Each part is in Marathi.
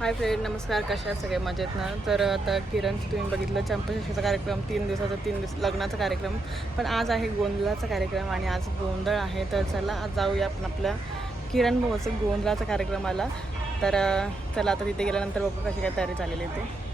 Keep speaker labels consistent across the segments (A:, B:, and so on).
A: हाय फ्रेंड नमस्कार. कशा सगळे मजेत ना? तर आता किरण तुम्ही बघितलं चंपशेषाचा कार्यक्रम तीन दिवसाचा तीन दिवस लग्नाचा कार्यक्रम. पण आज आहे गोंधळाचा कार्यक्रम आणि आज गोंधळ आहे. तर चला आज जाऊया आपण आपल्या किरण भाऊचं गोंधळाचा कार्यक्रमाला. तर चला आता तिथे गेल्यानंतर बघू कशी काय तयारी झालेली आहे ते.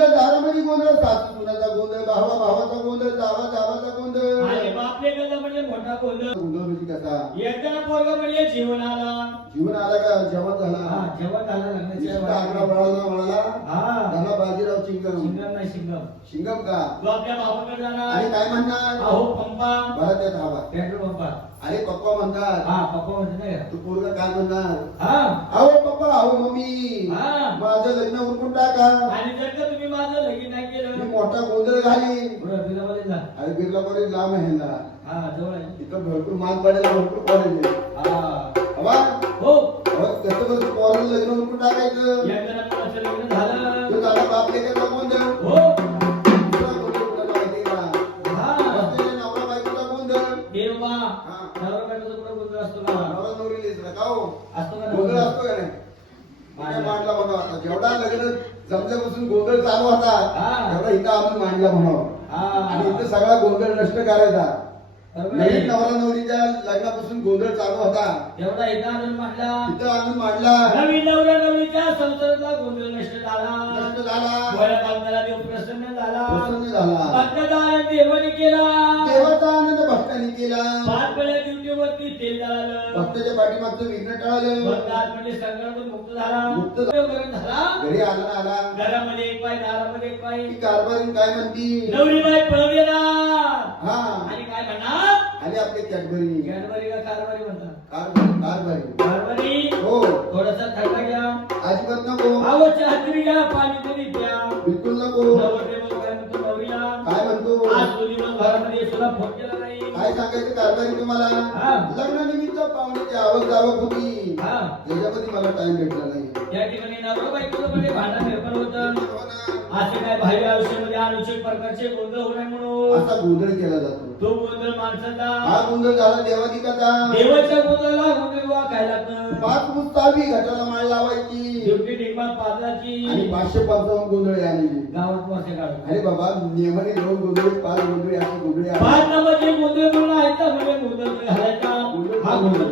B: गोंधळ दारामध्ये गोंधळ सासू सुनाचा गोंधळ भावा भावाचा गोंधळ जावा जावाचा गोंधळ.
C: आणि बापले कसा म्हणजे मोठा गोंधळ.
B: गोंधळ म्हणजे कसा?
C: एकदा पोरगा म्हणजे जीवन आला
B: जीवन आला का? जेवण
C: हा
B: झाला
C: जेवण लग्नाच्या.
B: म्हणाला
C: हा.
B: त्याला बाजीराव चिंगम.
C: शिंगम नाही शिंगम.
B: शिंगम का?
C: तू आपल्या
B: आणि
C: जाणार
B: काय म्हणणार?
C: अहो पंपा.
B: बरं त्या धावा
C: पेट्रोल पंपा.
B: अरे पप्पा म्हणतात.
C: हा पप्पा म्हणते नाही का
B: तू पोरगा काय म्हणणार?
C: हा.
B: अहो पप्पा अहो मम्मी.
C: हा.
B: माझं लग्न उरकून टाका.
C: आणि जर का तुम्ही माझं लगीन नाही केलं
B: मोठा गोंधळ घाली
C: बरं बिलामध्ये जा.
B: अरे बिर्ला कॉलेज लांब आहे ह्याला.
C: हा जवळ आहे.
B: इथं भरपूर माल पडायला भरपूर कॉलेज आहे.
C: हा.
B: अबा
C: हो.
B: कसं पोराला लग्न उरकून टाकायचं?
C: एकदा मुलाचं लग्न झालं.
B: तो झाला बाप लेकाचा गोंधळ
C: हो.
B: दुसरा गोंधळ कुठला माहिती का? बसलेल्या नवरा बायकोचा गोंधळ
C: देवा. नवरा बायकोचा कुठं गोंधळ असतो का
B: नवरा नवरी लेकरं का हो?
C: असतो का
B: गोंधळ
C: नाही?
B: असतो का नाही? इथे मांडला म्हणा आता. जेवढा लग्न जमल्यापासून गोंधळ चालू होता
C: हा.
B: तेवढा इथं आपण मांडला म्हणावं.
C: हा.
B: आणि इथं सगळा गोंधळ नष्ट करायचा. नवीन नवरा नवरीच्या लग्नापासून गोंधळ चालू होता.
C: एवढा एकदा आनंद मांडला.
B: इथं आणून मांडला.
C: नवीन नवरा नवरीच्या संसारातला गोंधळ नष्ट झाला.
B: नष्ट झाला.
C: देव प्रसन्न झाला.
B: प्रसन्न झाला.
C: भक्ताचा आनंद देवाने केला.
B: देवाचा आनंद भक्तांनी केला.
C: पाच वेळा ड्युटीवरती तेल झालं.
B: भक्ताच्या पाठीमागचं विघ्न टाळलं.
C: भक्त आतमध्ये संकटातून मुक्त झाला.
B: मुक्त
C: झाला.
B: घरी आला ना आला.
C: घरामध्ये एक पाय दारामध्ये एक पाय.
B: कारभारीन काय म्हणती?
C: नवरी बाई पळून येणार
B: हा.
C: आणि काय म्हणणार?
B: आली आपली कॅडबरी
C: का कारभारी म्हणतात?
B: कारभारी. हो.
C: थोडासा थंडा घ्या.
B: अजिबात नको.
C: हातरी घ्या पाणी तरी प्या.
B: बिलकुल नको.
C: नवरदेव काय म्हणतो नवरीला
B: काय म्हणतो?
C: आज तो दिवस घरामध्ये तुला फोन केला नाही.
B: काय सांगायचं कारभारी तुम्हाला?
C: हा.
B: लग्नानिमित्त पाहुण्याची आवक जावक होती.
C: हा.
B: त्याच्यामध्ये मला टाइम भेटला नाही.
C: या ठिकाणी नवरा बायकोचं मध्ये भांडण निर्माण होतं.
B: हो.
C: असे काय भावी आयुष्यामध्ये अनुचित प्रकारचे गोंधळ होणार म्हणून.
B: असा गोंधळ केला जातो.
C: तो गोंधळ माणसाचा.
B: हा गोंधळ झाला देवाधिकाचा
C: देवाच्या गोंधळाला गोंधळ काय लागतं
B: पाच मुस्ताबी घटाला माळ लावायची.
C: शेवटी डिगमात
B: आणि
C: पाजाची
B: पाचशे पंचावन्न गोंधळ आणायची
C: गावात मासे काढतो
B: अरे बाबा नियमाने दोन गोंधळ पाच गोंधळ असे गोंधळ.
C: पाच नंबरचे गोंधळ म्हणून आहेत का म्हणजे गोंधळ घालायचा. हा गोंधळ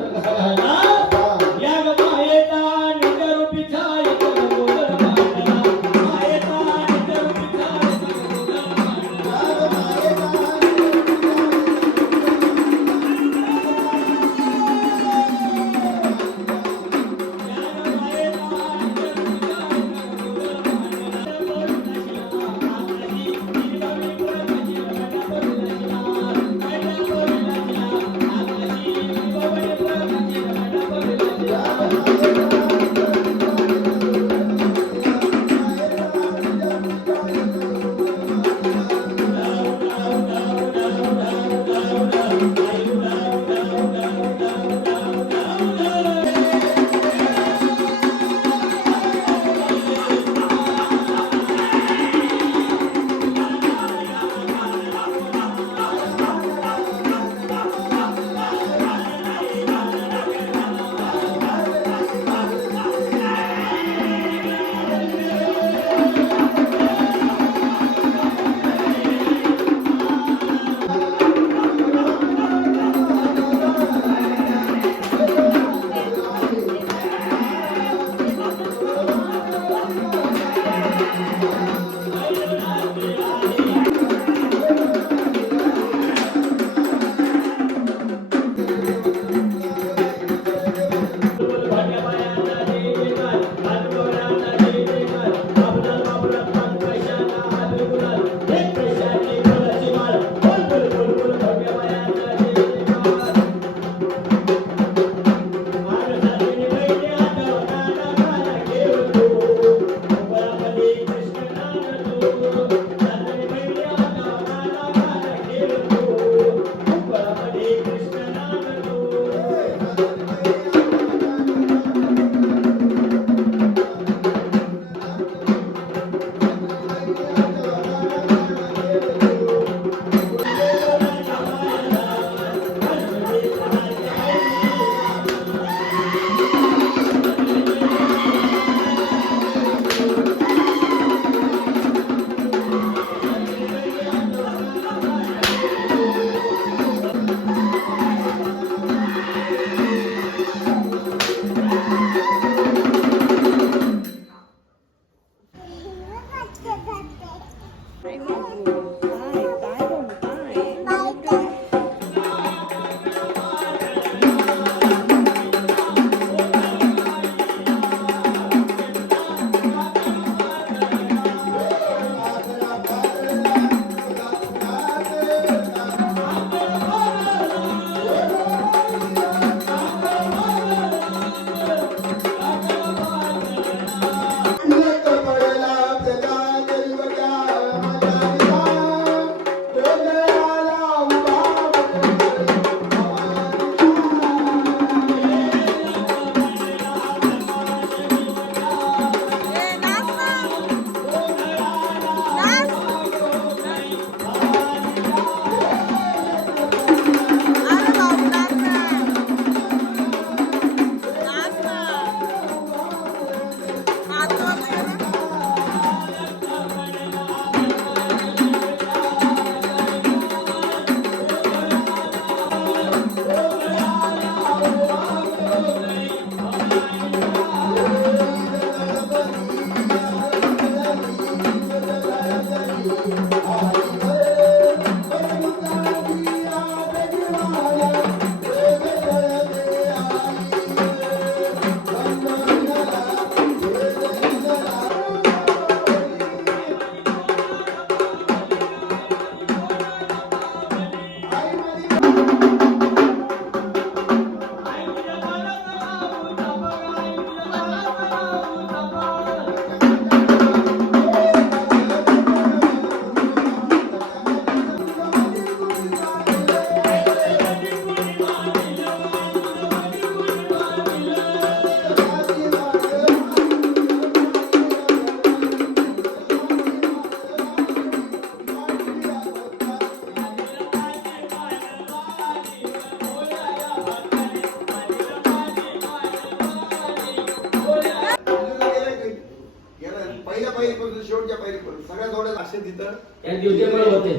C: त्या दिवशी होते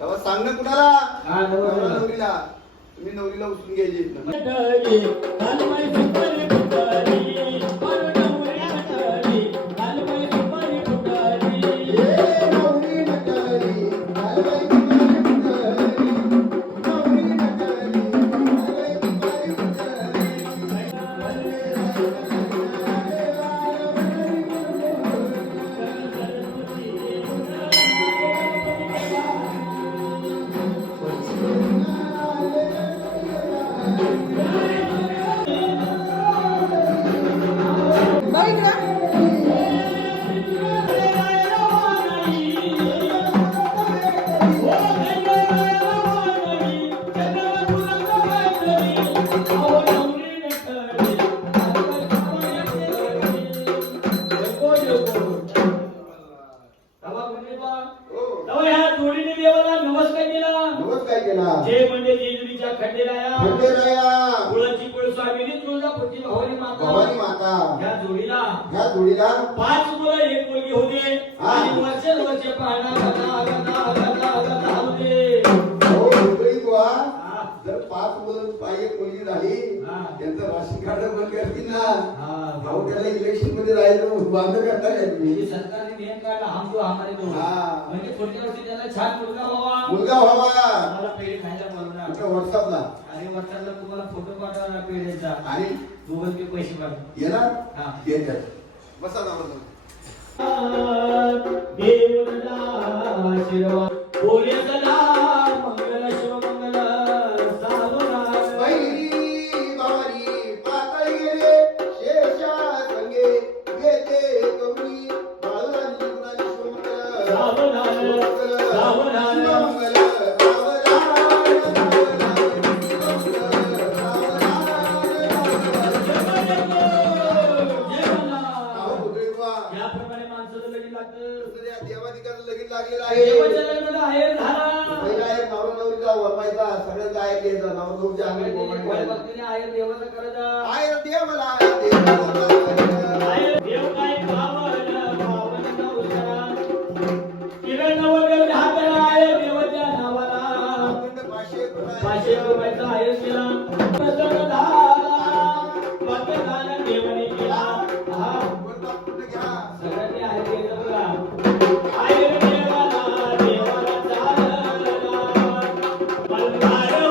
B: तेव्हा सांग ना कुणाला
C: हा, नवरा.
B: नवरा नवरीला तुम्ही नवरीला उचलून घ्यायची इथनं.
C: नमस्कार केला जे म्हणजे जेजुरीच्या खंडेराया
B: खंडेराया
C: कुळाची कुळ स्वामिनी तुळजापूरची भवानी
B: भवानी
C: माता
B: माता
C: या जोडीला
B: ह्या जोडीला
C: पाच मुलं एक मुलगी होते
B: हा.
C: आणि वर्ष वर्ष पाहणा गदा गदा गदा गदा होते
B: हो डोकरी बुवा
C: हा.
B: जर पाच मुलं पाहिजे मुलगी झाली.
C: हा.
B: त्यांचं राशन कार्ड बंद करतील ना.
C: हा.
B: भाऊ त्याला इलेक्शनमध्ये राहायचं बंद तुम्ही
C: म्हणजे सरकारने नियम काढला हम तो हमारे दो
B: हा.
C: म्हणजे पुढच्या वर्षी त्याला छान मुलगा व्हावा.
B: मुलगा व्हावा.
C: मला पेढे खायला बोलवणार.
B: आपल्या व्हॉट्सअपला
C: आणि व्हॉट्सअपला तुम्हाला फोटो पाठवणार पेढेचा
B: आणि?
C: गुगल पे पैसे पाठव.
B: येणार?
C: हा.
B: बसा ना
C: देवला आशीर्वाद. बोले लागतं
B: देवाधिकाचं लगीन लागलेलं आहे.
C: देवाच्या लग्नाला आहेर झाला.
B: पहिला एक नवरा नवरीचा वरमायचा सगळं काय घ्यायचं नवरा नवरीच्या
C: देवाचं करायचं.
B: आहे. देवाला देवाला
C: Para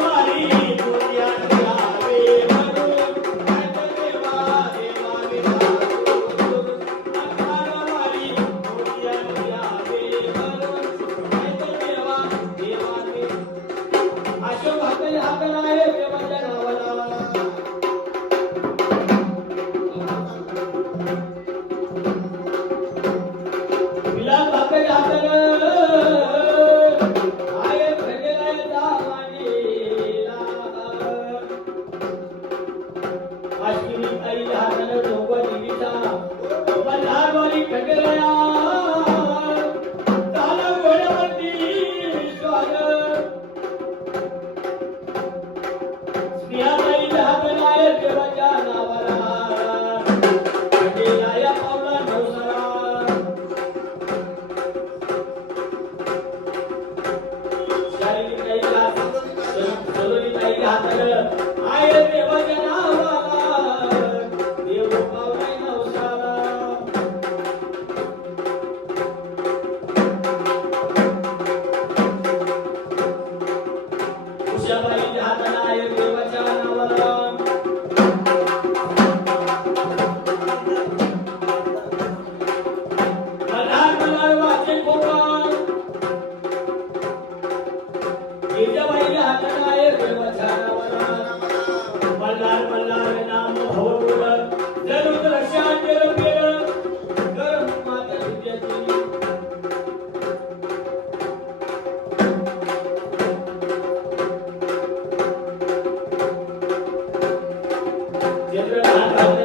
C: Thank you.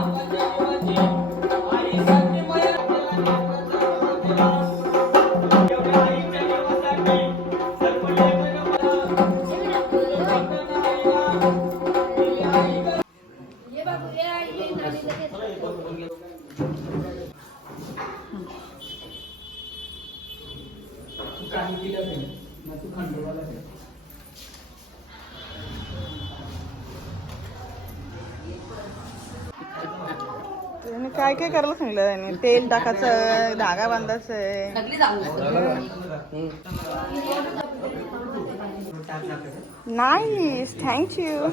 C: काय काय
A: करायला सांगितलं त्यांनी? तेल टाकायचं धागा बांधायचं. आहे नाईस थँक्यू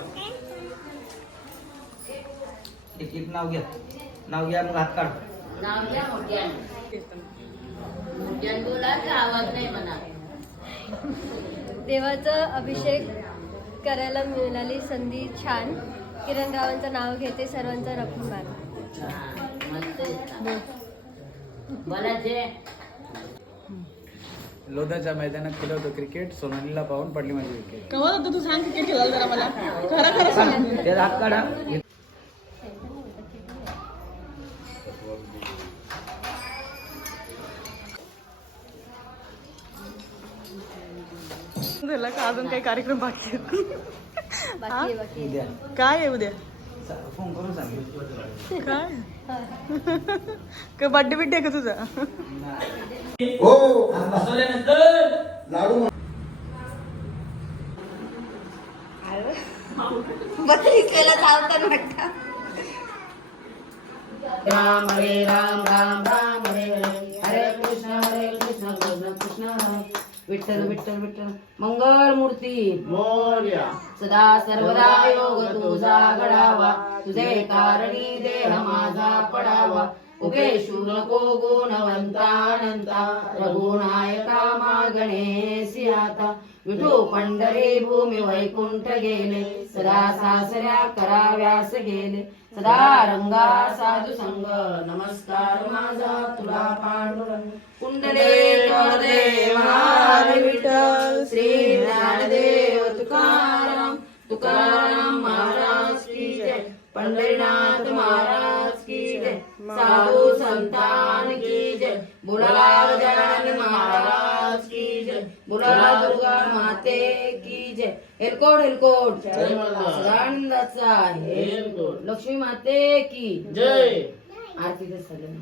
C: एक एक नाव घ्या. नाव घ्या मग हात काढ.
D: नाव घ्या मोठ्यान. मोठ्यान बोला की आवाज नाही म्हणा
E: देवाचा अभिषेक करायला मिळाली संधी छान. किरण रावांचं नाव घेते सर्वांचा रखून मार
F: लोधाच्या मैदानात खेळत होतो क्रिकेट सोनालीला पाहून पडली माझी विकेट
A: कवा होतं? तू सांग क्रिकेट खेळायला जरा मला. खरं खरं सांग.
C: हात काढा.
A: झालं का? अजून काही कार्यक्रम बाकी आहेत?
E: बाकी आहे, बाकी आहे.
C: उद्या
A: काय आहे उद्या?
C: फोन करून सांगितलं
A: काय काय बड्डे आहे का तुझा?
B: हो लाडू
D: राम हरे राम राम राम हरे हरे. हरे कृष्ण हरे कृष्ण कृष्ण कृष्ण हरे. विठ्ठल विठ्ठल विठ्ठल. मंगळ मूर्ती.
B: मोर्या.
D: सदा सर्वदा योग तुझा घडावा. तुझे कारणी देह माझा पडावा. उपेशू नको गुणवंतानंता. रघुनायका मा गणेशी आता. विठू पंढरी भूमी वैकुंठ गेले. सदा सासऱ्या कराव्यास गेले. सदा रंगा साधू संग. नमस्कार माझा तुला पांडुरंग. कुंडले देवा विठ्ठल. श्री ज्ञानदेव तुकाराम. तुकाराम महाराज की जय. पंढरीनाथ महाराज की जय. साधू संतान की जय. बोला गजानन महाराज की जय बोला दुर्गा माते की जय. हेलकोट हेलकोट सदानंदाचा लक्ष्मी माते की जय. आरती सगळं